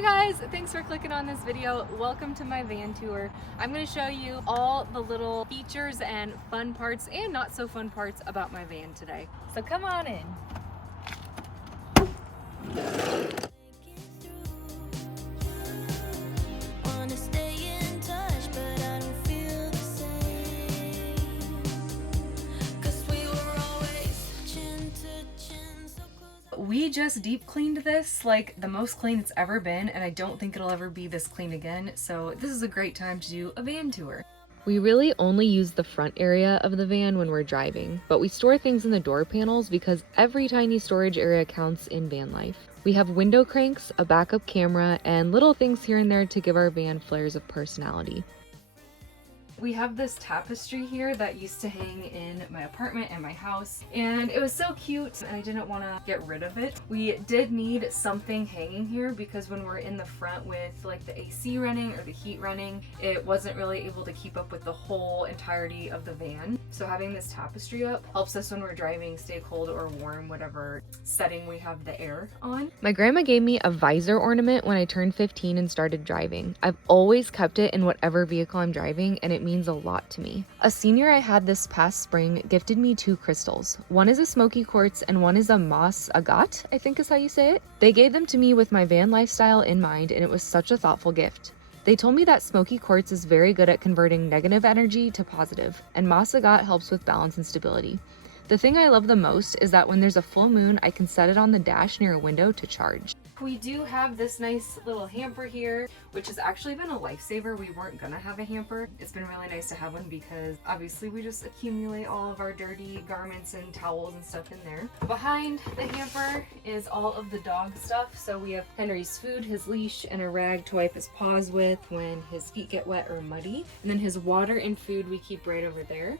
Hi guys, thanks for clicking on this video. Welcome to my van tour. I'm going to show you all the little features and fun parts and not so fun parts about my van today. So come on in. We just deep cleaned this, like the most clean it's ever been, and I don't think it'll ever be this clean again, so this is a great time to do a van tour. We really only use the front area of the van when we're driving, but we store things in the door panels because every tiny storage area counts in van life. We have window cranks, a backup camera, and little things here and there to give our van flares of personality. We have this tapestry here that used to hang in my apartment and my house, and it was so cute and I didn't want to get rid of it. We did need something hanging here because when we're in the front with like the AC running or the heat running, it wasn't really able to keep up with the whole entirety of the van. So having this tapestry up helps us when we're driving stay cold or warm, whatever setting we have the air on. My grandma gave me a visor ornament when I turned 15 and started driving. I've always kept it in whatever vehicle I'm driving, and it means a lot to me. A senior I had this past spring gifted me two crystals. One is a smoky quartz and one is a moss agate, I think is how you say it. They gave them to me with my van lifestyle in mind, and it was such a thoughtful gift. They told me that smoky quartz is very good at converting negative energy to positive, and moss agate helps with balance and stability. The thing I love the most is that when there's a full moon, I can set it on the dash near a window to charge. We do have this nice little hamper here, which has actually been a lifesaver. We weren't gonna have a hamper. It's been really nice to have one because obviously we just accumulate all of our dirty garments and towels and stuff in there. Behind the hamper is all of the dog stuff. So we have Henry's food, his leash, and a rag to wipe his paws with when his feet get wet or muddy. And then his water and food we keep right over there.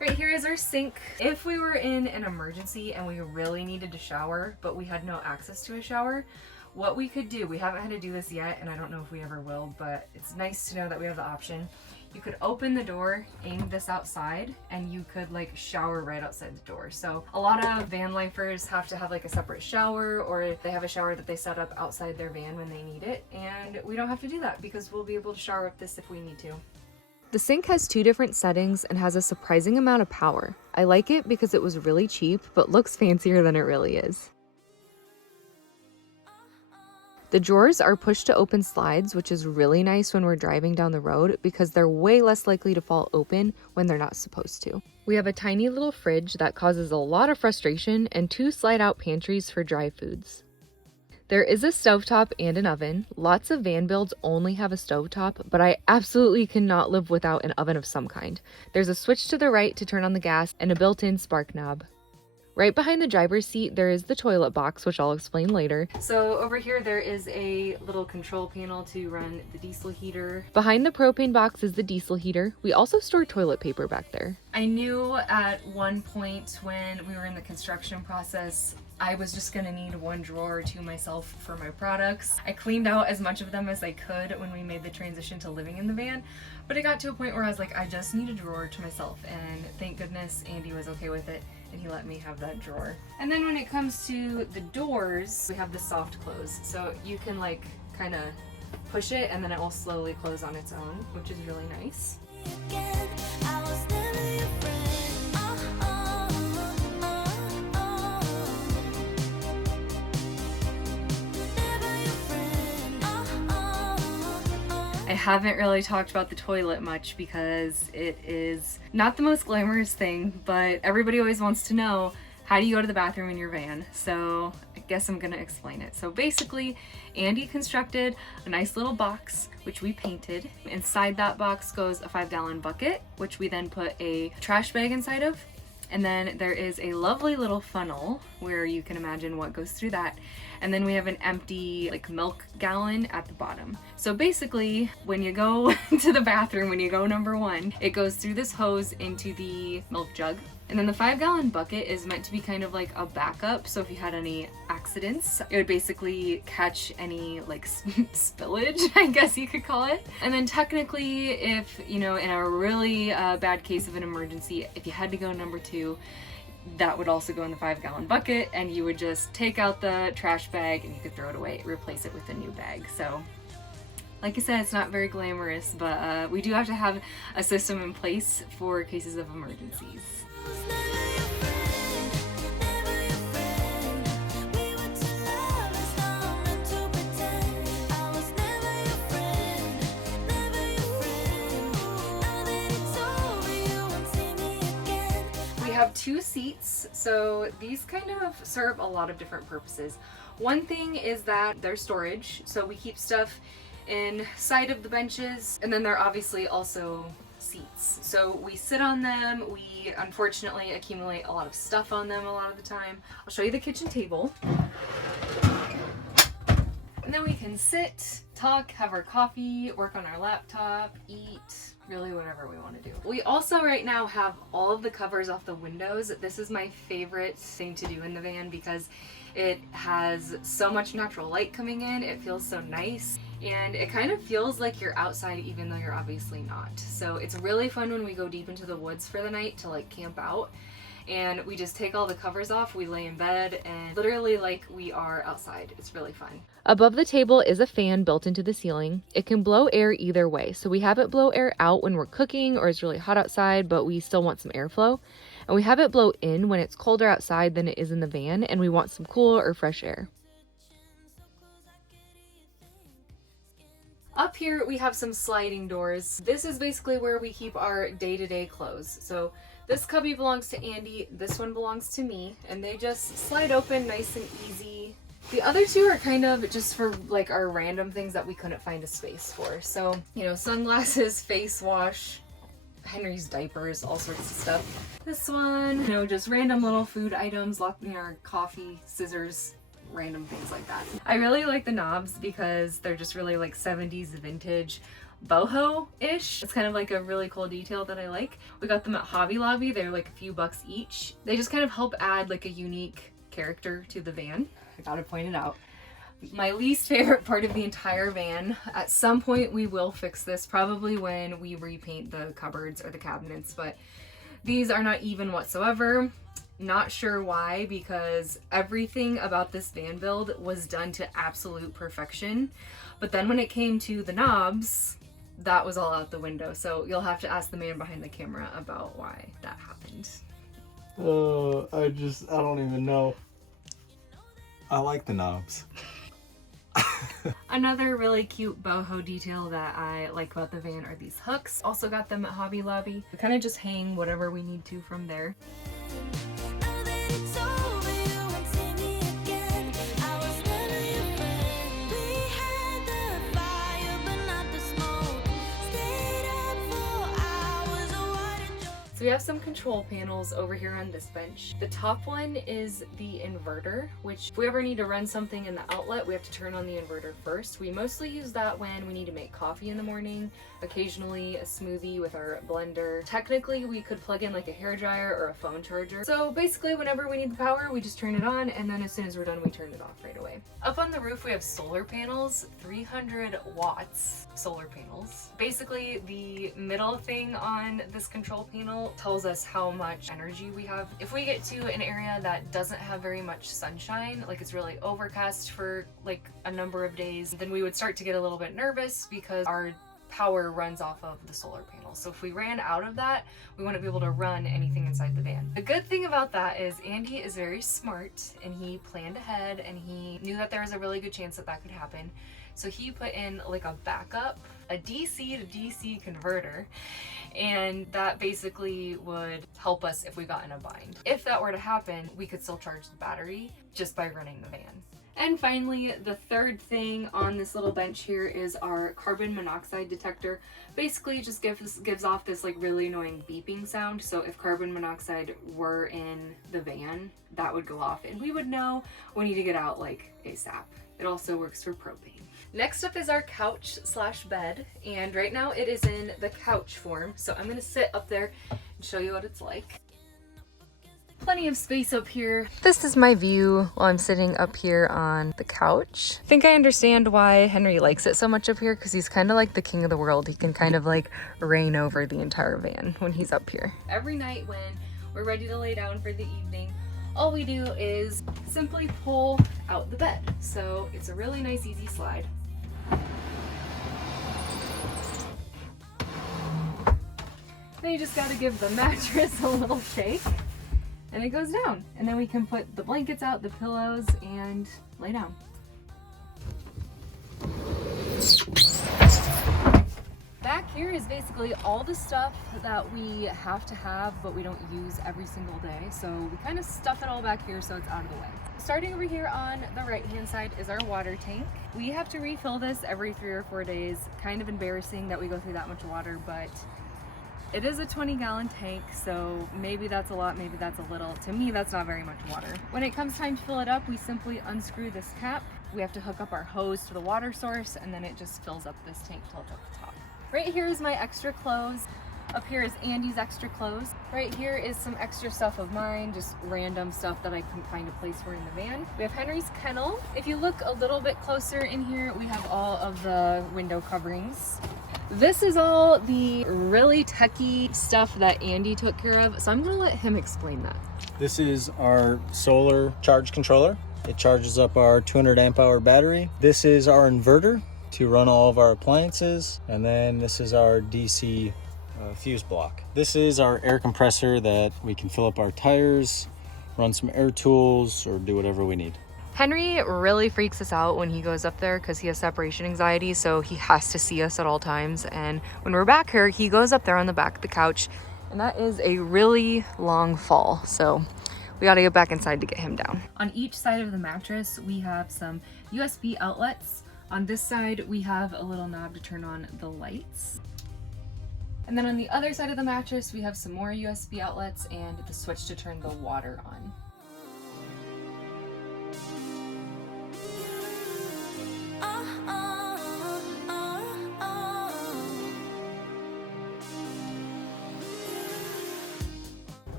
Right here is our sink. If we were in an emergency and we really needed to shower, but we had no access to a shower, what we could do, we haven't had to do this yet, and I don't know if we ever will, but it's nice to know that we have the option. You could open the door, aim this outside, and you could like shower right outside the door. So a lot of van lifers have to have like a separate shower, or they have a shower that they set up outside their van when they need it. And we don't have to do that because we'll be able to shower up this if we need to. The sink has two different settings and has a surprising amount of power. I like it because it was really cheap, but looks fancier than it really is. The drawers are push to open slides, which is really nice when we're driving down the road because they're way less likely to fall open when they're not supposed to. We have a tiny little fridge that causes a lot of frustration and two slide out pantries for dry foods. There is a stovetop and an oven. Lots of van builds only have a stovetop, but I absolutely cannot live without an oven of some kind. There's a switch to the right to turn on the gas and a built-in spark knob. Right behind the driver's seat, there is the toilet box, which I'll explain later. So over here, there is a little control panel to run the diesel heater. Behind the propane box is the diesel heater. We also store toilet paper back there. I knew at one point when we were in the construction process, I was just gonna need one drawer to myself for my products. I cleaned out as much of them as I could when we made the transition to living in the van, but it got to a point where I was like, I just need a drawer to myself, and thank goodness Andy was okay with it and he let me have that drawer. And then when it comes to the doors, we have the soft close. So you can like kind of push it and then it will slowly close on its own, which is really nice. I haven't really talked about the toilet much because it is not the most glamorous thing, but everybody always wants to know, how do you go to the bathroom in your van? So I guess I'm gonna explain it. So basically, Andy constructed a nice little box, which we painted. Inside that box goes a 5-gallon bucket, which we then put a trash bag inside of. And then there is a lovely little funnel where you can imagine what goes through that. And then we have an empty like milk gallon at the bottom. So basically when you go to the bathroom, when you go number one, it goes through this hose into the milk jug. And then the 5-gallon bucket is meant to be kind of like a backup. So if you had any accidents, it would basically catch any like spillage, I guess you could call it. And then technically, if, you know, in a really bad case of an emergency, if you had to go number 2, that would also go in the 5-gallon bucket, and you would just take out the trash bag and you could throw it away, replace it with a new bag. So like I said, it's not very glamorous, but we do have to have a system in place for cases of emergencies. We have 2 seats, so these kind of serve a lot of different purposes. One thing is that they're storage, so we keep stuff inside of the benches, and then they're obviously also seats. So we sit on them, we unfortunately accumulate a lot of stuff on them a lot of the time. I'll show you the kitchen table. And then we can sit, talk, have our coffee, work on our laptop, eat, really whatever we want to do. We also right now have all of the covers off the windows. This is my favorite thing to do in the van because it has so much natural light coming in. It feels so nice. And it kind of feels like you're outside even though you're obviously not. So it's really fun when we go deep into the woods for the night to like camp out. And we just take all the covers off, we lay in bed, and literally like we are outside. It's really fun. Above the table is a fan built into the ceiling. It can blow air either way. So we have it blow air out when we're cooking or it's really hot outside, but we still want some airflow. And we have it blow in when it's colder outside than it is in the van and we want some cool or fresh air. Up here we have some sliding doors. This is basically where we keep our day-to-day clothes. So this cubby belongs to Andy, this one belongs to me, and they just slide open nice and easy. The other 2 are kind of just for like our random things that we couldn't find a space for. So, you know, sunglasses, face wash, Henry's diapers, all sorts of stuff. This one, you know, just random little food items, you know, coffee, scissors, random things like that. I really like the knobs because they're just really like 70s vintage boho-ish. It's kind of like a really cool detail that I like. We got them at Hobby Lobby. They're like a few bucks each. They just kind of help add like a unique character to the van. I gotta point it out. My least favorite part of the entire van, at some point we will fix this, probably when we repaint the cupboards or the cabinets, but these are not even whatsoever. Not sure why, because everything about this van build was done to absolute perfection. But then when it came to the knobs, that was all out the window. So you'll have to ask the man behind the camera about why that happened. I don't even know. I like the knobs. Another really cute boho detail that I like about the van are these hooks. Also got them at Hobby Lobby. We kind of just hang whatever we need to from there. So we have some control panels over here on this bench. The top one is the inverter, which if we ever need to run something in the outlet, we have to turn on the inverter first. We mostly use that when we need to make coffee in the morning, occasionally a smoothie with our blender. Technically, we could plug in like a hairdryer or a phone charger. So basically, whenever we need the power, we just turn it on, and then as soon as we're done, we turn it off right away. Up on the roof, we have solar panels, 300 watts solar panels. Basically, the middle thing on this control panel tells us how much energy we have. If we get to an area that doesn't have very much sunshine, like it's really overcast for like a number of days, then we would start to get a little bit nervous because our power runs off of the solar panel. So if we ran out of that, we wouldn't be able to run anything inside the van. The good thing about that is Andy is very smart and he planned ahead and he knew that there was a really good chance that that could happen. So he put in like a backup, a DC to DC converter, and that basically would help us if we got in a bind. If that were to happen, we could still charge the battery just by running the van. And finally, the third thing on this little bench here is our carbon monoxide detector. Basically, it just gives off this like really annoying beeping sound. So if carbon monoxide were in the van, that would go off and we would know we need to get out like ASAP. It also works for propane. Next up is our couch slash bed, and right now it is in the couch form. So I'm gonna sit up there and show you what it's like. Plenty of space up here. This is my view while I'm sitting up here on the couch. I think I understand why Henry likes it so much up here, because he's kind of like the king of the world. He can kind of like reign over the entire van when he's up here. Every night when we're ready to lay down for the evening, all we do is simply pull out the bed. So it's a really nice, easy slide. Then you just gotta give the mattress a little shake and it goes down. And then we can put the blankets out, the pillows, and lay down. Back here is basically all the stuff that we have to have but we don't use every single day. So we kind of stuff it all back here so it's out of the way. Starting over here on the right hand side is our water tank. We have to refill this every 3 or 4 days. Kind of embarrassing that we go through that much water, but it is a 20-gallon tank, so maybe that's a lot, maybe that's a little. To me, that's not very much water. When it comes time to fill it up, we simply unscrew this cap. We have to hook up our hose to the water source, and then it just fills up this tank till it's at the top. Right here is my extra clothes. Up here is Andy's extra clothes. Right here is some extra stuff of mine, just random stuff that I couldn't find a place for in the van. We have Henry's kennel. If you look a little bit closer in here, we have all of the window coverings. This is all the really techie stuff that Andy took care of, so I'm gonna let him explain that. This is our solar charge controller. It charges up our 200 amp hour battery. This is our inverter to run all of our appliances. And then this is our DC fuse block. This is our air compressor that we can fill up our tires, run some air tools, or do whatever we need. Henry really freaks us out when he goes up there because he has separation anxiety, so he has to see us at all times. And when we're back here, he goes up there on the back of the couch, and that is a really long fall. So we got to get back inside to get him down. On each side of the mattress, we have some USB outlets. On this side, we have a little knob to turn on the lights. And then on the other side of the mattress, we have some more USB outlets and the switch to turn the water on.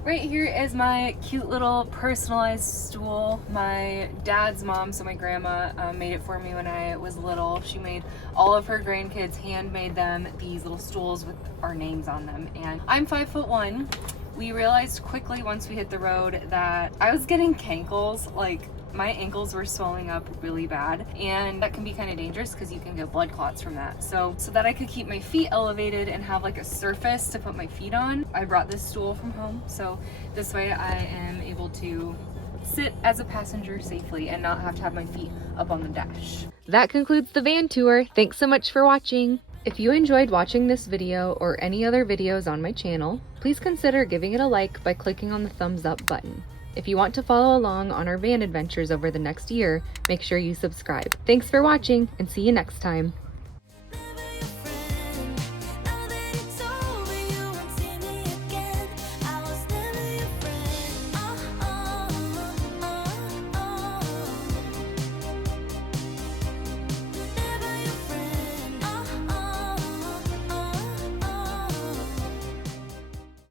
Right here is my cute little personalized stool. My dad's mom, so my grandma, made it for me when I was little. She made all of her grandkids, handmade them these little stools with our names on them. And I'm 5'1". We realized quickly once we hit the road that I was getting cankles. Like, my ankles were swelling up really bad, and that can be kind of dangerous because you can get blood clots from that. So that I could keep my feet elevated and have like a surface to put my feet on, I brought this stool from home. So this way I am able to sit as a passenger safely and not have to have my feet up on the dash. That concludes the van tour. Thanks so much for watching. If you enjoyed watching this video or any other videos on my channel, please consider giving it a like by clicking on the thumbs up button. If you want to follow along on our van adventures over the next year, make sure you subscribe. Thanks for watching, and see you next time.